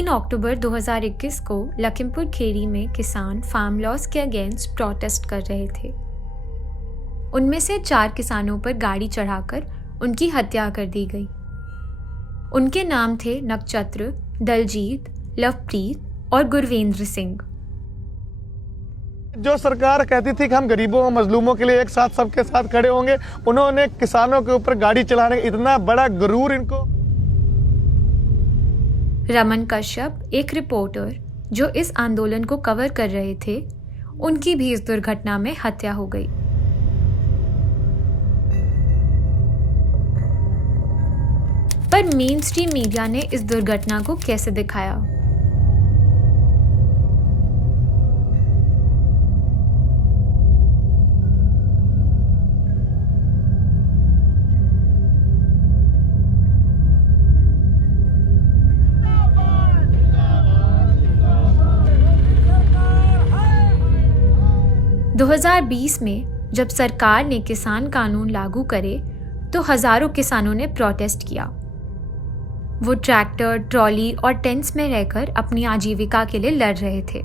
3 अक्टूबर 2021 को लखीमपुर खीरी में किसान फार्म लॉस के अगेंस्ट प्रोटेस्ट कर रहे थे। उनमें से 4 किसानों पर गाड़ी चढ़ाकर उनकी हत्या कर दी गई। उनके नाम थे नक्षत्र, दलजीत, लवप्रीत और गुरवेंद्र सिंह। जो सरकार कहती थी कि हम गरीबों और मजलूमों के लिए एक साथ सबके साथ खड़े होंगे, उन्होंने किसानों के ऊपर गाड़ी चलाने का इतना बड़ा गुरूर इनको। रमन कश्यप, एक रिपोर्टर जो इस आंदोलन को कवर कर रहे थे, उनकी भी इस दुर्घटना में हत्या हो गई। पर मेन स्ट्रीम मीडिया ने इस दुर्घटना को कैसे दिखाया? – 2020 में जब सरकार ने किसान कानून लागू करे तो हजारों किसानों ने प्रोटेस्ट किया। वो ट्रैक्टर, ट्रॉली और टेंट्स में रहकर अपनी आजीविका के लिए लड़ रहे थे।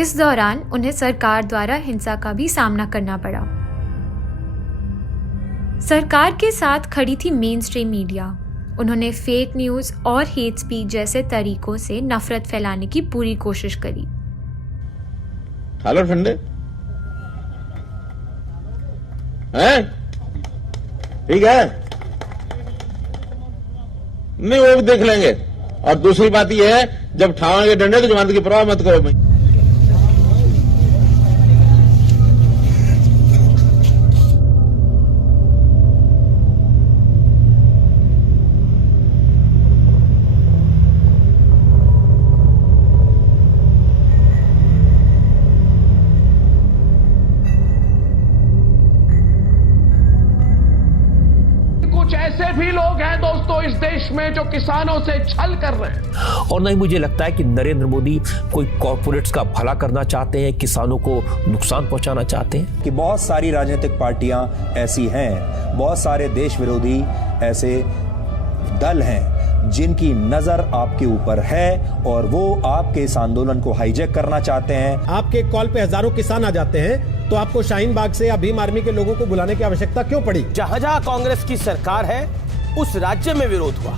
इस दौरान उन्हें सरकार द्वारा हिंसा का भी सामना करना पड़ा। सरकार के साथ खड़ी थी मेन स्ट्रीम मीडिया। उन्होंने फेक न्यूज़ और हेट स्पीच जैसे तरीकों से नफरत फैलाने की पूरी कोशिश करी। हेलो ठंडे हैं? ठीक है, नहीं वो भी देख लेंगे। और दूसरी बात यह है, जब ठावांगे डंडे तो जमानत की परवाह मत करो भाई। ऐसे भी लोग हैं दोस्तों इस देश में जो किसानों से छल कर रहे हैं। और नहीं मुझे लगता है कि नरेंद्र मोदी कोई कॉर्पोरेट्स का भला करना चाहते हैं, किसानों को नुकसान पहुंचाना चाहते हैं। कि बहुत सारी राजनीतिक पार्टियां ऐसी हैं, बहुत सारे देश विरोधी ऐसे दल हैं जिनकी नजर आपके ऊपर है और वो आपके इस आंदोलन को हाईजैक करना चाहते हैं। आपके कॉल पे हजारों किसान आ जाते हैं तो आपको शाहीन बाग से या भीम आर्मी के लोगों को बुलाने की आवश्यकता क्यों पड़ी? जहां जहां कांग्रेस की सरकार है उस राज्य में विरोध हुआ।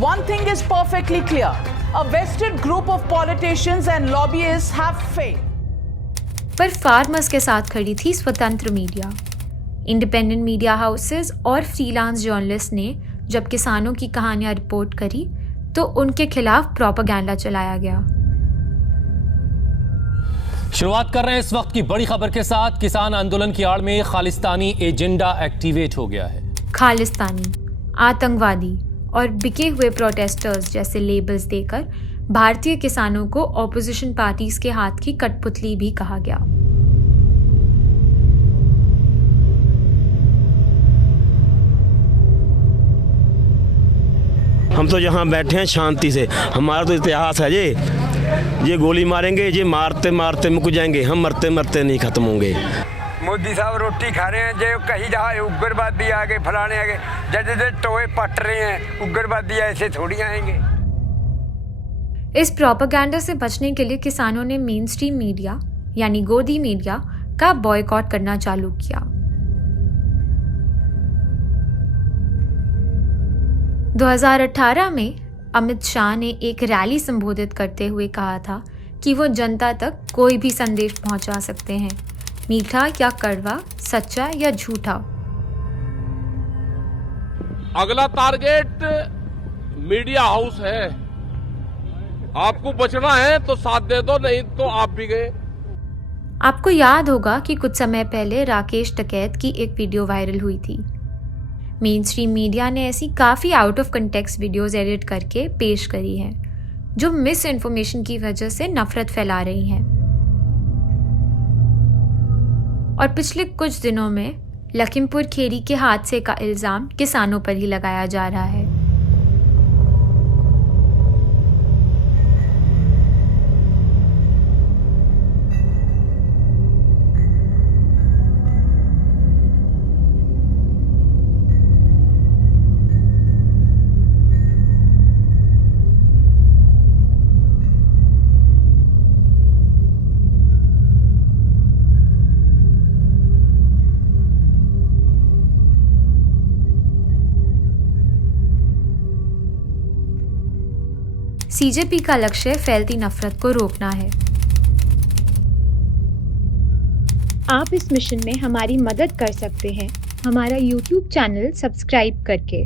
One thing is perfectly clear. A vested group of politicians and lobbyists have failed. पर फार्मर्स के साथ खड़ी थी स्वतंत्र मीडिया। इंडिपेंडेंट मीडिया हाउसेस और फ्रीलांस जर्नलिस्ट ने जब किसानों की कहानियां रिपोर्ट करी तो उनके खिलाफ प्रोपेगेंडा चलाया गया। शुरुआत कर रहे हैं इस वक्त की बड़ी खबर के साथ। किसान आंदोलन की आड़ में खालिस्तानी एजेंडा एक्टिवेट हो गया है। खालिस्तानी, आतंकवादी और बिके हुए प्रोटेस्टर्स जैसे लेबल्स देकर भारतीय किसानों को ऑपोजिशन पार्टीज के हाथ की कठपुतली भी कहा गया। हम तो यहाँ बैठे हैं शांति से, हमारा तो इतिहास है ये गोली मारेंगे, ये मारते मारते मुक जाएंगे, हम मरते मरते नहीं खत्म होंगे। मोदी साहब रोटी खा रहे हैं, जो कहीं जहाँ उग्रवादी आ गए, फलाने आ गए, जैसे टोए पट रहे हैं, उग्रवादी ऐसे थोड़ी आएंगे। इस प्रोपेगेंडा से बचने के लिए किसानों ने मेन स्ट्रीम मीडिया यानी गोदी मीडिया का बॉयकॉट करना चालू किया। 2018 में अमित शाह ने एक रैली संबोधित करते हुए कहा था कि वो जनता तक कोई भी संदेश पहुंचा सकते हैं, मीठा या कड़वा, सच्चा या झूठा। अगला टारगेट मीडिया हाउस है। आपको बचना है तो साथ दे दो, नहीं तो आप भी गए। आपको याद होगा कि कुछ समय पहले राकेश टिकैत की एक वीडियो वायरल हुई थी। मेन स्ट्रीम मीडिया ने ऐसी काफ़ी out of context videos edit करके पेश करी हैं जो मिस इन्फॉर्मेशन की वजह से नफरत फैला रही हैं। और पिछले कुछ दिनों में लखीमपुर खीरी के हादसे का इल्ज़ाम किसानों पर ही लगाया जा रहा है। सीजेपी का लक्ष्य फैलती नफरत को रोकना है। आप इस मिशन में हमारी मदद कर सकते हैं हमारा YouTube चैनल सब्सक्राइब करके।